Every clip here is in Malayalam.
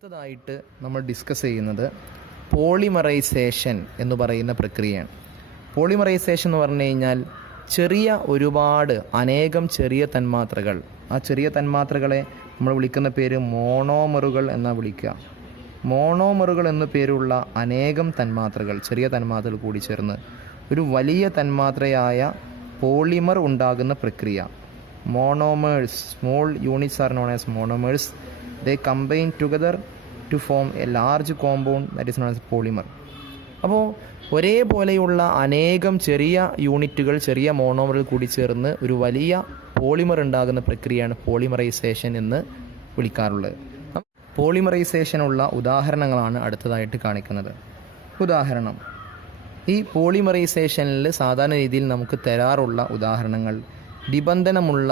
അടുത്തതായിട്ട് നമ്മൾ ഡിസ്കസ് ചെയ്യുന്നത് പോളിമറൈസേഷൻ എന്ന് പറയുന്ന പ്രക്രിയയാണ്. പോളിമറൈസേഷൻ എന്ന് പറഞ്ഞു കഴിഞ്ഞാൽ അനേകം ചെറിയ തന്മാത്രകൾ, ആ ചെറിയ തന്മാത്രകളെ നമ്മൾ വിളിക്കുന്ന പേര് മോണോമറുകൾ എന്നാണ് വിളിക്കുക. മോണോമറുകൾ എന്നു പേരുള്ള അനേകം തന്മാത്രകൾ, ചെറിയ തന്മാത്രകൾ കൂടി ചേർന്ന് ഒരു വലിയ തന്മാത്രയായ പോളിമർ ഉണ്ടാകുന്ന പ്രക്രിയ. Monomers, small units are known as monomers. They combine together to form a large compound that is known as polymer. അപ്പോൾ ഒരേപോലെയുള്ള അനേകം ചെറിയ യൂണിറ്റുകൾ, ചെറിയ മോണോമറുകൾ കൂടി ചേർന്ന് ഒരു വലിയ പോളിമർ ഉണ്ടാകുന്ന പ്രക്രിയയാണ് പോളിമറൈസേഷൻ എന്ന് വിളിക്കാറുള്ളത്. പോളിമറൈസേഷനുള്ള ഉദാഹരണങ്ങളാണ് അടുത്തതായിട്ട് കാണിക്കുന്നത്. ഉദാഹരണം, ഈ പോളിമറൈസേഷനിൽ സാധാരണ രീതിയിൽ നമുക്ക് തരാറുള്ള ഉദാഹരണങ്ങൾ നിബന്ധനമുള്ള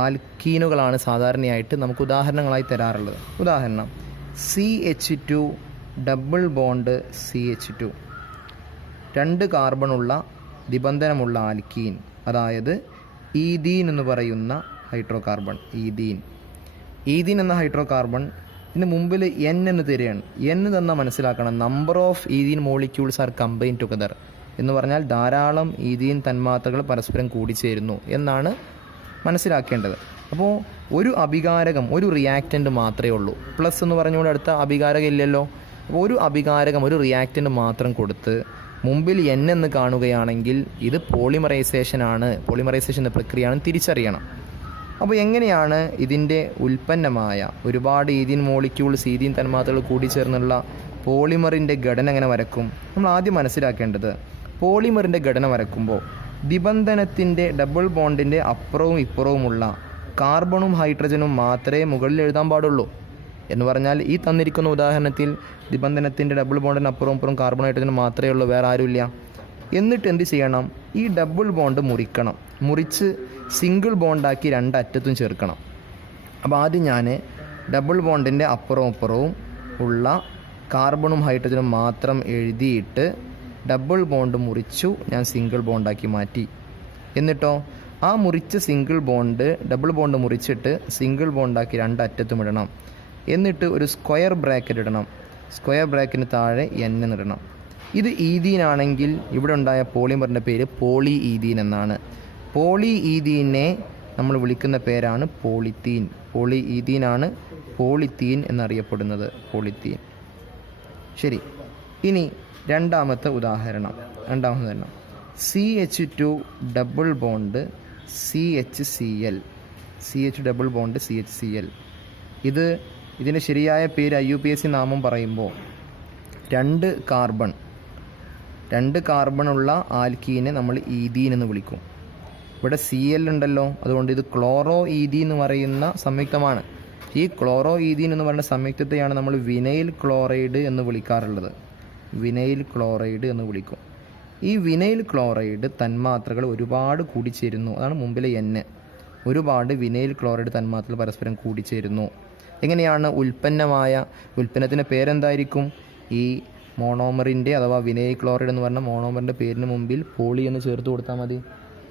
ആൽക്കീനുകളാണ് സാധാരണയായിട്ട് നമുക്ക് ഉദാഹരണങ്ങളായി തരാറുള്ളത്. ഉദാഹരണം CH2 ഡബിൾ ബോണ്ട് CH2, 2 കാർബണുള്ള നിബന്ധനമുള്ള ആൽക്കീൻ, അതായത് ഈഥീൻ എന്ന് പറയുന്ന ഹൈഡ്രോ കാർബൺ. ഈഥീൻ എന്ന ഹൈഡ്രോ കാർബൺ ഇതിന് മുമ്പിൽ N എന്ന് തരികയാണ്. N തന്നാൽ മനസ്സിലാക്കണം, number of ethene molecules are combine together എന്ന് പറഞ്ഞാൽ ധാരാളം ഈഥീൻ തന്മാത്രകൾ പരസ്പരം കൂടിച്ചേരുന്നു എന്നാണ് മനസ്സിലാക്കേണ്ടത്. അപ്പോൾ ഒരു അഭികാരകം, ഒരു റിയാക്റ്റൻ്റ് മാത്രമേ ഉള്ളൂ. പ്ലസ് എന്ന് പറഞ്ഞുകൊണ്ട് അടുത്ത അഭികാരകം ഇല്ലല്ലോ. അപ്പോൾ ഒരു അഭികാരകം, ഒരു റിയാക്റ്റൻ്റ് മാത്രം കൊടുത്ത് മുമ്പിൽ N എന്ന് കാണുകയാണെങ്കിൽ ഇത് പോളിമറൈസേഷനാണ്, പോളിമറൈസേഷൻ എന്ന പ്രക്രിയയാണ് തിരിച്ചറിയണം. അപ്പോൾ എങ്ങനെയാണ് ഇതിൻ്റെ ഉൽപ്പന്നമായ ഒരുപാട് ഈഥീൻ മോളിക്യൂൾസ്, ഈഥീൻ തന്മാത്രകൾ കൂടിച്ചേർന്നുള്ള പോളിമറിൻ്റെ ഘടന എങ്ങനെ വരക്കും? നമ്മൾ ആദ്യം മനസ്സിലാക്കേണ്ടത്, പോളിമറിൻ്റെ ഘടന വരക്കുമ്പോൾ നിബന്ധനത്തിൻ്റെ ഡബിൾ ബോണ്ടിൻ്റെ അപ്പുറവും ഇപ്പുറവുമുള്ള കാർബണും ഹൈഡ്രജനും മാത്രമേ മുകളിൽ എഴുതാൻ പാടുള്ളൂ. എന്ന് പറഞ്ഞാൽ ഈ തന്നിരിക്കുന്ന ഉദാഹരണത്തിൽ നിബന്ധനത്തിൻ്റെ ഡബിൾ ബോണ്ടിന് അപ്പുറവും ഇപ്പുറവും കാർബൺ ഹൈഡ്രജനും മാത്രമേ ഉള്ളൂ, വേറെ ആരുമില്ല. എന്നിട്ട് എന്ത് ചെയ്യണം? ഈ ഡബിൾ ബോണ്ട് മുറിക്കണം. മുറിച്ച് സിംഗിൾ ബോണ്ടാക്കി 2 അറ്റത്തും ചേർക്കണം. അപ്പോൾ ആദ്യം ഞാൻ ഡബിൾ ബോണ്ടിൻ്റെ അപ്പുറവും ഇപ്പുറവും ഉള്ള കാർബണും ഹൈഡ്രജനും മാത്രം എഴുതിയിട്ട് ഡബിൾ ബോണ്ട് മുറിച്ചു, ഞാൻ സിംഗിൾ ബോണ്ടാക്കി മാറ്റി. എന്നിട്ടോ ആ മുറിച്ച സിംഗിൾ ബോണ്ട്, ഡബിൾ ബോണ്ട് മുറിച്ചിട്ട് സിംഗിൾ ബോണ്ടാക്കി 2 അറ്റത്തും ഇടണം. എന്നിട്ട് ഒരു സ്ക്വയർ ബ്രാക്കറ്റ് ഇടണം. സ്ക്വയർ ബ്രാക്കറ്റിന് താഴെ N എന്നിടണം. ഇത് ഈഥീൻ ആണെങ്കിൽ ഇവിടെ ഉണ്ടായ പോളിമറിൻ്റെ പേര് പോളി ഈഥീൻ എന്നാണ്. പോളി ഈഥീനെ നമ്മൾ വിളിക്കുന്ന പേരാണ് പോളിത്തീൻ. പോളി ഈഥീനാണ് പോളിത്തീൻ എന്നറിയപ്പെടുന്നത്, പോളിത്തീൻ. ശരി, ഇനി രണ്ടാമത്തെ ഉദാഹരണം CH2 double bond CHCl. CH double bond CHCl. ഇതിൻ്റെ ശരിയായ പേര് IUPAC നാമം പറയുമ്പോൾ 2 കാർബൺ ഉള്ള ആൽക്കീനെ നമ്മൾ ഈഥീൻ എന്ന് വിളിക്കും. ഇവിടെ Cl ഉണ്ടല്ലോ, അതുകൊണ്ട് ഇത് ക്ലോറോ ഈഥീൻ എന്ന് പറയുന്ന സംയുക്തമാണ്. ഈ ക്ലോറോ ഈഥീൻ എന്ന് പറയുന്ന സംയുക്തത്തെയാണ് നമ്മൾ വിനൈൽ ക്ലോറൈഡ് എന്ന് വിളിക്കാറുള്ളത്. വിനൈൽ ക്ലോറൈഡ് എന്ന് വിളിക്കും. ഈ വിനൈൽ ക്ലോറൈഡ് തന്മാത്രകൾ ഒരുപാട് കൂടിച്ചേരുന്നു, അതാണ് മുമ്പിലെ N. ഒരുപാട് വിനൈൽ ക്ലോറൈഡ് തന്മാത്രകൾ പരസ്പരം കൂടിച്ചേരുന്നു. എങ്ങനെയാണ്? ഉൽപ്പന്നത്തിൻ്റെ പേരെന്തായിരിക്കും? ഈ മോണോമറിൻ്റെ അഥവാ വിനൈൽ ക്ലോറൈഡ് എന്ന് പറഞ്ഞ മോണോമറിൻ്റെ പേരിന് മുമ്പിൽ പോളി എന്ന് ചേർത്ത് കൊടുത്താൽ മതി.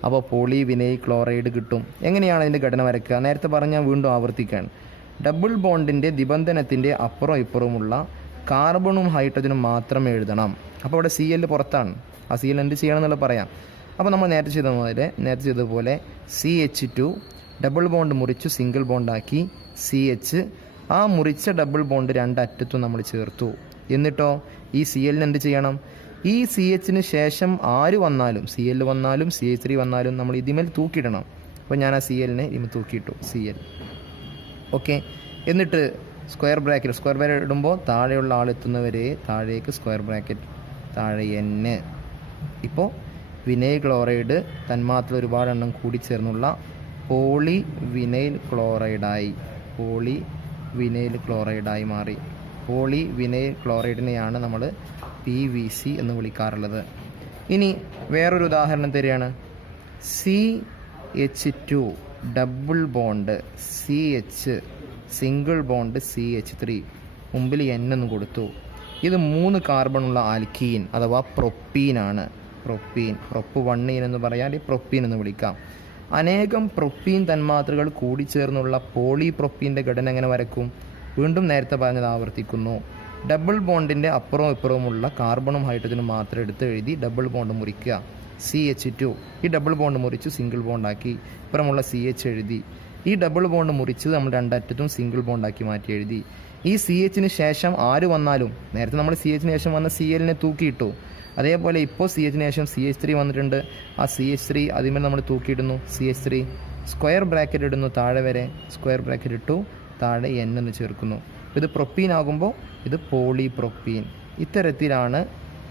അപ്പോൾ പോളി വിനൈൽ ക്ലോറൈഡ് കിട്ടും. എങ്ങനെയാണ് അതിൻ്റെ ഘടന വരയ്ക്കുക? നേരത്തെ പറഞ്ഞാൽ വീണ്ടും ആവർത്തിക്കുകയാണ്. ഡബിൾ ബോണ്ടിൻ്റെ നിബന്ധനത്തിൻ്റെ അപ്പുറം ഇപ്പുറമുള്ള കാർബണും ഹൈഡ്രജനും മാത്രം എഴുതണം. അപ്പോൾ ഇവിടെ Cl പുറത്താണ്. ആ Cl എന്ത് ചെയ്യണം എന്നുള്ളത് പറയാം. അപ്പോൾ നമ്മൾ നേരത്തെ ചെയ്തതുപോലെ CH2 ഡബിൾ ബോണ്ട് മുറിച്ചു സിംഗിൾ ബോണ്ടാക്കി CH. ആ മുറിച്ച ഡബിൾ ബോണ്ട് 2 അറ്റത്തും നമ്മൾ ചേർത്തു. എന്നിട്ടോ ഈ Cl എന്ത് ചെയ്യണം? ഈ CHന് ശേഷം ആര് വന്നാലും, Cl വന്നാലും CH3 വന്നാലും നമ്മൾ ഇതിമേൽ തൂക്കിയിടണം. അപ്പോൾ ഞാൻ ആ Clനെ ഇതിമേൽ തൂക്കിയിട്ടു, Cl. ഓക്കെ. എന്നിട്ട് സ്ക്വയർ ബ്രാക്കറ്റ് ഇടുമ്പോൾ താഴെയുള്ള ആൾ എത്തുന്നവരെ താഴേക്ക് സ്ക്വയർ ബ്രാക്കറ്റ്, താഴെ N. ഇപ്പോൾ വിനൈൽ ക്ലോറൈഡ് തന്മാത്ര ഒരുപാട് എണ്ണം കൂടിച്ചേർന്നുള്ള പോളി വിനൈൽ ക്ലോറൈഡായി മാറി. പോളി വിനൈൽ ക്ലോറൈഡിനെയാണ് നമ്മൾ PVC എന്ന് വിളിക്കാറുള്ളത്. ഇനി വേറൊരു ഉദാഹരണം തരികയാണ്. CH2 double bond CH single bond CH3, മുമ്പിൽ N എന്ന് കൊടുത്തു. ഇത് 3 കാർബണുള്ള ആൽക്കീൻ അഥവാ പ്രൊപ്പീനാണ്. പ്രൊപ്പ് 1 എന്ന് പറയാൻ പ്രൊപ്പീൻ എന്ന് വിളിക്കാം. അനേകം പ്രൊപ്പീൻ തന്മാത്രകൾ കൂടിച്ചേർന്നുള്ള പോളിപ്രൊപ്പീൻ്റെ ഘടന എങ്ങനെ വരക്കും? വീണ്ടും നേരത്തെ പറഞ്ഞത് ആവർത്തിക്കുന്നു. ഡബിൾ ബോണ്ടിൻ്റെ അപ്പുറവും ഇപ്പുറവുമുള്ള കാർബണും ഹൈഡ്രജനും മാത്രം എടുത്ത് എഴുതി ഡബിൾ ബോണ്ട് മുറിക്കുക. CH2 ഈ ഡബിൾ ബോണ്ട് മുറിച്ച് സിംഗിൾ ബോണ്ടാക്കി. ഇപ്പുറമുള്ള CH എഴുതി. ഈ ഡബിൾ ബോണ്ട് മുറിച്ച് നമ്മൾ രണ്ടറ്റത്തും സിംഗിൾ ബോണ്ടാക്കി മാറ്റി എഴുതി. ഈ CHന് ശേഷം ആര് വന്നാലും, നേരത്തെ നമ്മൾ CHന് ശേഷം വന്ന Clനെ തൂക്കിയിട്ടു, അതേപോലെ ഇപ്പോൾ CHന് ശേഷം CH3 വന്നിട്ടുണ്ട്. ആ CH3 അതിന്മേൽ നമ്മൾ തൂക്കിയിടുന്നു. CH3 സ്ക്വയർ ബ്രാക്കറ്റ് ഇടുന്നു, താഴെ വരെ സ്ക്വയർ ബ്രാക്കറ്റ് ഇട്ടു, താഴെ N എന്ന് ചേർക്കുന്നു. ഇത് പ്രൊപ്പീൻ ആകുമ്പോൾ ഇത് പോളിപ്രൊപ്പീൻ. ഇത്തരത്തിലാണ്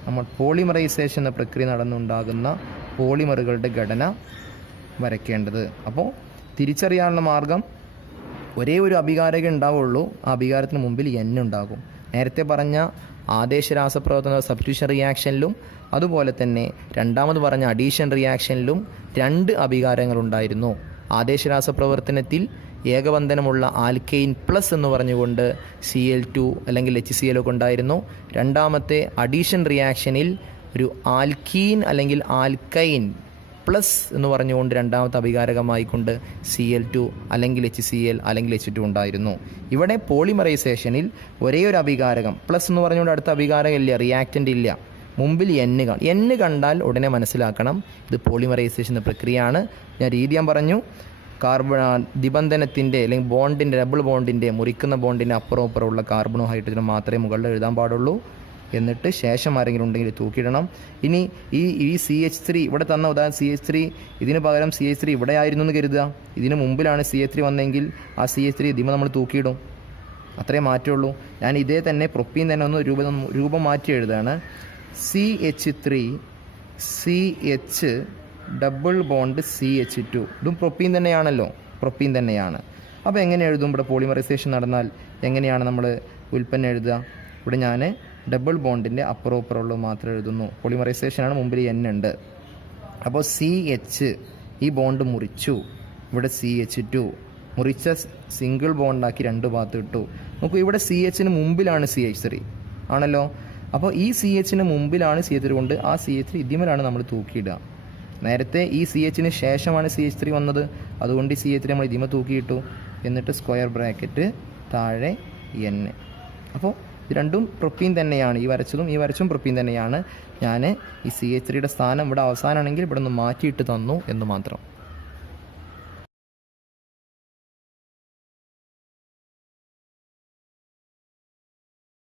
നമ്മൾ പോളിമറൈസേഷൻ എന്ന പ്രക്രിയ നടന്നുണ്ടാകുന്ന പോളിമറുകളുടെ ഘടന വരയ്ക്കേണ്ടത്. അപ്പോൾ തിരിച്ചറിയാനുള്ള മാർഗം, ഒരേ ഒരു അഭികാരകം ഉണ്ടാവുള്ളൂ, ആ അഭികാരത്തിന് മുമ്പിൽ N ഉണ്ടാകും. നേരത്തെ പറഞ്ഞ ആദേശ രാസപ്രവർത്തന സബ്സ്റ്റിറ്റ്യൂഷൻ റിയാക്ഷനിലും അതുപോലെ തന്നെ രണ്ടാമത് പറഞ്ഞ അഡീഷൻ റിയാക്ഷനിലും 2 അഭികാരങ്ങളുണ്ടായിരുന്നു. ആദേശ രാസപ്രവർത്തനത്തിൽ ഏകബന്ധനമുള്ള ആൽക്കെയിൻ പ്ലസ് എന്ന് പറഞ്ഞുകൊണ്ട് Cl2 അല്ലെങ്കിൽ HCl ഒക്കെ ഉണ്ടായിരുന്നു. രണ്ടാമത്തെ അഡീഷൻ റിയാക്ഷനിൽ ഒരു ആൽക്കീൻ അല്ലെങ്കിൽ ആൽക്കൈൻ പ്ലസ് എന്ന് പറഞ്ഞുകൊണ്ട് രണ്ടാമത്തെ അഭികാരകമായിക്കൊണ്ട് Cl2 അല്ലെങ്കിൽ HCl അല്ലെങ്കിൽ H2 ഉണ്ടായിരുന്നു. ഇവിടെ പോളിമറൈസേഷനിൽ ഒരേ ഒരു അഭികാരകം പ്ലസ് എന്ന് പറഞ്ഞുകൊണ്ട് അടുത്ത അഭികാരകം ഇല്ല, റിയാക്റ്റൻ്റ് ഇല്ല, മുമ്പിൽ N കണ്ടാൽ ഉടനെ മനസ്സിലാക്കണം ഇത് പോളിമറൈസേഷൻ എന്ന പ്രക്രിയയാണ്. ഞാൻ രീതി ഞാൻ പറഞ്ഞു. ദിബന്ധനത്തിൻ്റെ അല്ലെങ്കിൽ ബോണ്ടിൻ്റെ ഡബിൾ ബോണ്ടിൻ്റെ മുറിക്കുന്ന ബോണ്ടിൻ്റെ അപ്പുറം ഇപ്പുറമുള്ള കാർബണോ ഹൈഡ്രജനോ മാത്രമേ മുകളിൽ എഴുതാൻ പാടുള്ളൂ. എന്നിട്ട് ശേഷം ആരെങ്കിലും ഉണ്ടെങ്കിൽ തൂക്കിയിടണം. ഇനി ഈ CH3 ഇവിടെ തന്ന ഉദാഹരണം CH3, ഇതിന് പകരം CH3 ഇവിടെ ആയിരുന്നു എന്ന് കരുതുക. ഇതിന് മുമ്പിലാണ് CH3 വന്നെങ്കിൽ ആ CH3 ഇതിമ നമ്മൾ തൂക്കിയിടും. അത്രേ മാറ്റുള്ളൂ. ഞാൻ ഇതേ തന്നെ പ്രൊപ്പീൻ തന്നെ ഒന്ന് രൂപം മാറ്റി എഴുതാണ്. CH3 CH double bond CH2. ഇതും പ്രൊപ്പീൻ തന്നെയാണല്ലോ, പ്രൊപ്പീൻ തന്നെയാണ്. അപ്പോൾ എങ്ങനെ എഴുതും? ഇവിടെ പോളിമറൈസേഷൻ നടന്നാൽ എങ്ങനെയാണ് നമ്മൾ ഉൽപ്പന്നം എഴുതുക? ഇവിടെ ഞാൻ ഡബിൾ ബോണ്ടിൻ്റെ അപ്പുറം ഇപ്പുറമുള്ളത് മാത്രം എഴുതുന്നു. പോളിമറൈസേഷനാണ്, മുമ്പിൽ N ഉണ്ട്. അപ്പോൾ CH ഈ ബോണ്ട് മുറിച്ചു, ഇവിടെ CH2 മുറിച്ച സിംഗിൾ ബോണ്ടാക്കി 2 ഭാഗത്ത് ഇട്ടു. നോക്കൂ, ഇവിടെ CHന് മുമ്പിലാണ് CH3 ആണല്ലോ. അപ്പോൾ ഈ CHന് മുമ്പിലാണ് CH3 കൊണ്ട് ആ CH3 ഇതിമേലാണ് നമ്മൾ തൂക്കിയിടുക. നേരത്തെ ഈ CHന് ശേഷമാണ് CH3 വന്നത്, അതുകൊണ്ട് ഈ CH3 നമ്മൾ ഇതിമ തൂക്കിയിട്ടു. എന്നിട്ട് സ്ക്വയർ ബ്രാക്കറ്റ് താഴെ N. അപ്പോൾ ഇത് രണ്ടും പ്രൊപ്പീൻ തന്നെയാണ്. ഈ വരച്ചും പ്രൊപ്പീൻ തന്നെയാണ്. ഞാൻ ഈ CH3യുടെ സ്ഥാനം ഇവിടെ അവസാനമാണെങ്കിൽ ഇവിടെ നിന്ന് മാറ്റിയിട്ട് തന്നു എന്ന് മാത്രം.